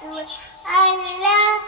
Rasul Allah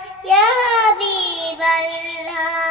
يا حبيب الله